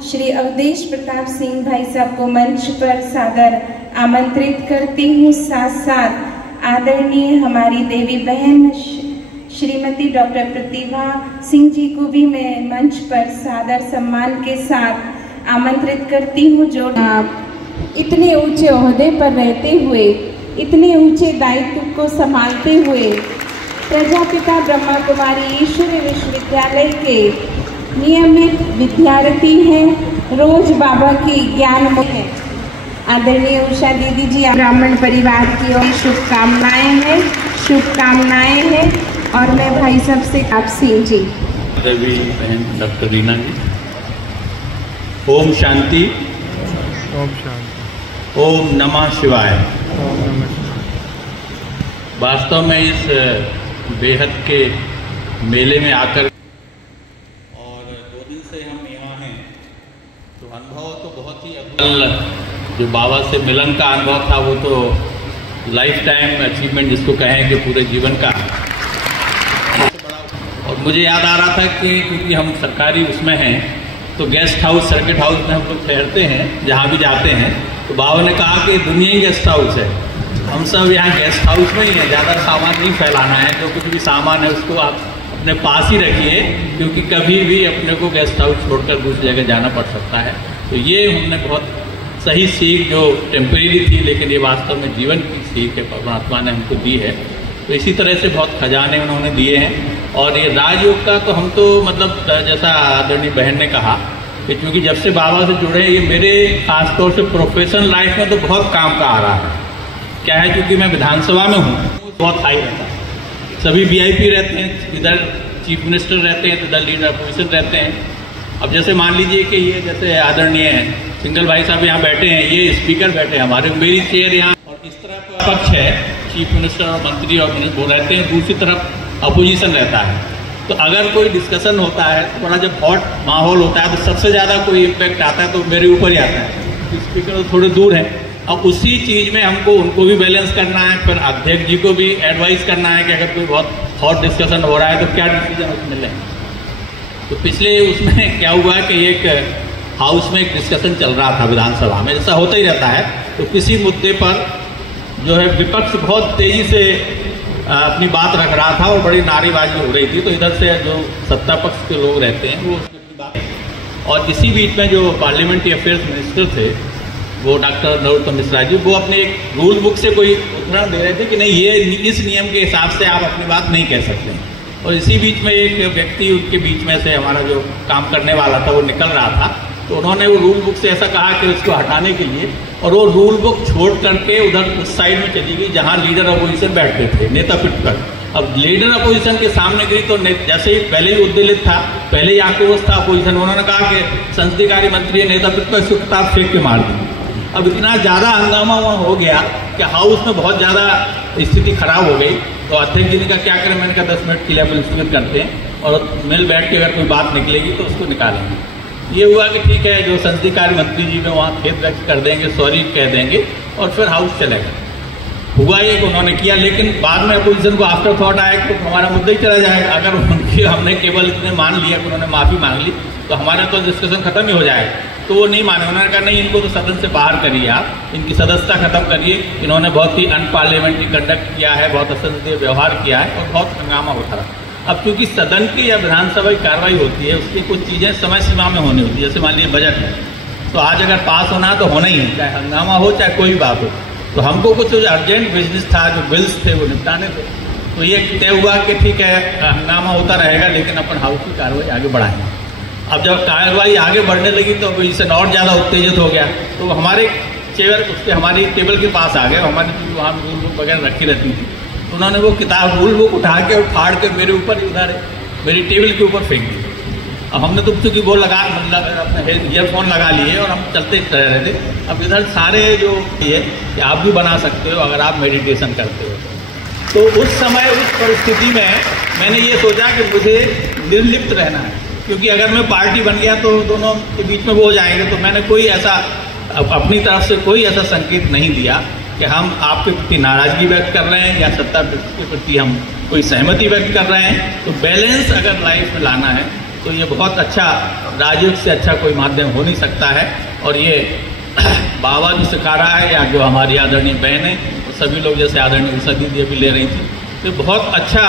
श्री अवधेश प्रताप सिंह भाई साहब को मंच पर सादर आमंत्रित करती हूँ। साथ साथ आदरणीय हमारी देवी बहन श्रीमती डॉक्टर प्रतिभा सिंह जी को भी मैं मंच पर सादर सम्मान के साथ आमंत्रित करती हूँ। जो आप इतने ऊंचे ओहदे पर रहते हुए, इतने ऊंचे दायित्व को संभालते हुए प्रजापिता ब्रह्मा कुमारी ईश्वरी विश्वविद्यालय के नियमित विद्यार्थी हैं, रोज बाबा की ज्ञान में है। आदरणीय उषा दीदी जी, ब्राह्मण परिवार की ओर शुभकामनाएं हैं और मैं भाई साहब से आप सिंह जी, देवी बहन डॉक्टर रीना जी, ओम शांति, ओम शांति, ओम नमः शिवाय। ओम नमः शिवाय। वास्तव में इस बेहद के मेले में आकर और 2 दिन से हम यहाँ हैं, तो अनुभव तो बहुत ही अद्भुत, जो बाबा से मिलन का अनुभव था वो तो लाइफ टाइम अचीवमेंट जिसको कहें कि पूरे जीवन का। और मुझे याद आ रहा था कि क्योंकि हम सरकारी उसमें हैं तो गेस्ट हाउस, सर्किट हाउस में हम लोग ठहरते हैं, जहाँ भी जाते हैं, तो बाबा ने कहा कि दुनिया ही गेस्ट हाउस है, हम सब यहाँ गेस्ट हाउस में ही हैं, ज़्यादा सामान नहीं फैलाना है, जो कुछ भी सामान है उसको आप अपने पास ही रखिए, क्योंकि कभी भी अपने को गेस्ट हाउस छोड़कर दूसरी जगह जाना पड़ सकता है। तो ये हमने बहुत सही सीख, जो टेम्परेरी थी लेकिन ये वास्तव में जीवन की सीख है, परमात्मा ने हमको दी है। तो इसी तरह से बहुत खजाने उन्होंने दिए हैं। और ये राजयोग का तो हम तो मतलब जैसा आदरणीय बहन ने कहा कि चूँकि जब से बाबा से जुड़े, ये मेरे खासतौर से प्रोफेशनल लाइफ में तो बहुत काम का आ रहा है। क्या है, क्योंकि मैं विधानसभा में हूँ, बहुत हाई रहता है, सभी वीआईपी रहते हैं, इधर चीफ मिनिस्टर रहते हैं, इधर लीडर अपोजिशन रहते हैं। अब जैसे मान लीजिए कि ये जैसे आदरणीय सिंगल भाई साहब यहाँ बैठे हैं, ये स्पीकर बैठे हैं हमारे, मेरी चेयर यहाँ, और इस तरफ पक्ष है चीफ मिनिस्टर और मंत्री और वो रहते हैं, दूसरी तरफ अपोजिशन रहता है। तो अगर कोई डिस्कशन होता है तो बड़ा जब हॉट माहौल होता है तो सबसे ज़्यादा कोई इम्पैक्ट आता है तो मेरे ऊपर ही आता है। स्पीकर तो थोड़े दूर हैं, अब उसी चीज़ में हमको उनको भी बैलेंस करना है, फिर अध्यक्ष जी को भी एडवाइस करना है कि अगर कोई बहुत हॉट डिस्कशन हो रहा है तो क्या डिसीजन उसमें लें। तो पिछले उसमें क्या हुआ कि एक हाउस में एक डिस्कशन चल रहा था विधानसभा में, जैसा होता ही रहता है, तो किसी मुद्दे पर जो है विपक्ष बहुत तेज़ी से अपनी बात रख रहा था और बड़ी नारेबाजी हो रही थी। तो इधर से जो सत्ता पक्ष के लोग रहते हैं वो अपनी बात, और इसी बीच में जो पार्लियामेंट्री अफेयर्स मिनिस्टर थे वो डॉक्टर नरोत्तम मिश्रा जी, वो अपने एक रूल बुक से कोई उदाहरण दे रहे थे कि नहीं, ये इस नियम के हिसाब से आप अपनी बात नहीं कह सकते। और इसी बीच में एक व्यक्ति उनके बीच में से, हमारा जो काम करने वाला था वो निकल रहा था, तो उन्होंने वो रूल बुक से ऐसा कहा कि उसको हटाने के लिए, और वो रूल बुक छोड़ करके उधर उस साइड में चली गई जहाँ लीडर अपोजिशन बैठते थे, नेता पिटकर। अब लीडर अपोजिशन के सामने गई तो जैसे ही पहले ही उद्वेलित था, पहले ही आक्रोश था अपोजिशन, उन्होंने कहा कि संसदीय कार्य मंत्री नेता पिटकर इसको किताब फेंक के मार दी। अब इतना ज़्यादा हंगामा वहाँ हो गया कि हाउस में बहुत ज़्यादा स्थिति खराब हो गई। तो अध्यक्ष जी ने कहा क्या करें, मैंने कहा 10 मिनट के लिए अपन स्थगित करते हैं और मिल बैठ के अगर कोई बात निकलेगी तो उसको निकालेंगे। ये हुआ कि ठीक है, जो संसदीय कार्य मंत्री जी ने वहाँ खेद व्यक्त कर देंगे, सॉरी कह देंगे और फिर हाउस चलेगा। हुआ ये कि उन्होंने किया, लेकिन बाद में अपोजिशन को आफ्टर थॉट आया कि हमारा मुद्दा ही चला जाएगा। अगर उनकी हमने केवल इतने मान लिया कि उन्होंने माफ़ी मांग ली तो हमारा तो डिस्कशन खत्म ही हो जाएगा। तो वो नहीं माने, उन्होंने कहा नहीं, इनको तो सदन से बाहर करिए, आप इनकी सदस्यता खत्म करिए, इन्होंने बहुत ही अनपार्लियामेंट्री कंडक्ट किया है, बहुत असंसदीय व्यवहार किया है और बहुत हंगामा होता रहा। अब क्योंकि सदन की या विधानसभा की कार्रवाई होती है, उसकी कुछ चीज़ें समय सीमा में होनी होती है। जैसे मान लीजिए बजट है, तो आज अगर पास होना है तो होना ही है, चाहे हंगामा हो चाहे कोई बात हो। तो हमको कुछ अर्जेंट बिजनेस था, जो बिल्स थे वो निपटाने थे, तो ये तय हुआ कि ठीक है हंगामा होता रहेगा लेकिन अपन हाउस की कार्रवाई आगे बढ़ाएंगे। अब जब कार्रवाई आगे बढ़ने लगी तो अपोजिशन और ज़्यादा उत्तेजित हो गया, तो हमारे चेयर उसके हमारी टेबल के पास आ गए, हमारी वहाँ रूल बुक वगैरह रखी रहती थी, तो उन्होंने वो किताब रूल बुक उठा के और फाड़ के मेरे ऊपर उधर मेरी टेबल के ऊपर फेंक दी। अब हमने तो चूँकि वो लगा मतलब अपने ईयरफोन लगा लिए और हम चलते रह रहे थे। अब इधर सारे जो ये कि आप भी बना सकते हो अगर आप मेडिटेशन करते हो। तो उस समय उस परिस्थिति में मैंने ये सोचा कि मुझे निर्लिप्त रहना है, क्योंकि अगर मैं पार्टी बन गया तो दोनों के बीच में वो हो जाएंगे। तो मैंने कोई ऐसा अपनी तरफ से कोई ऐसा संकेत नहीं दिया कि हम आपके प्रति नाराजगी व्यक्त कर रहे हैं या सत्ता के प्रति हम कोई सहमति व्यक्त कर रहे हैं। तो बैलेंस अगर लाइफ में लाना है तो ये बहुत अच्छा, राजयोग से अच्छा कोई माध्यम हो नहीं सकता है। और ये बाबा जो सिखा रहा है, या जो हमारी आदरणीय बहन है, तो सभी लोग जैसे आदरणीय उषा दीदी भी ले रही थी, तो बहुत अच्छा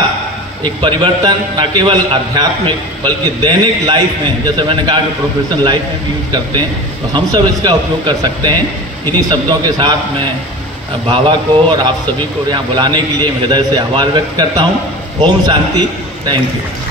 एक परिवर्तन न केवल आध्यात्मिक बल्कि दैनिक लाइफ में, जैसे मैंने कहा कि प्रोफेशनल लाइफ में भी यूज करते हैं, तो हम सब इसका उपयोग कर सकते हैं। इन्हीं शब्दों के साथ मैं बाबा को और आप सभी को यहाँ बुलाने के लिए हृदय से आभार व्यक्त करता हूँ। ओम शांति। Thank you.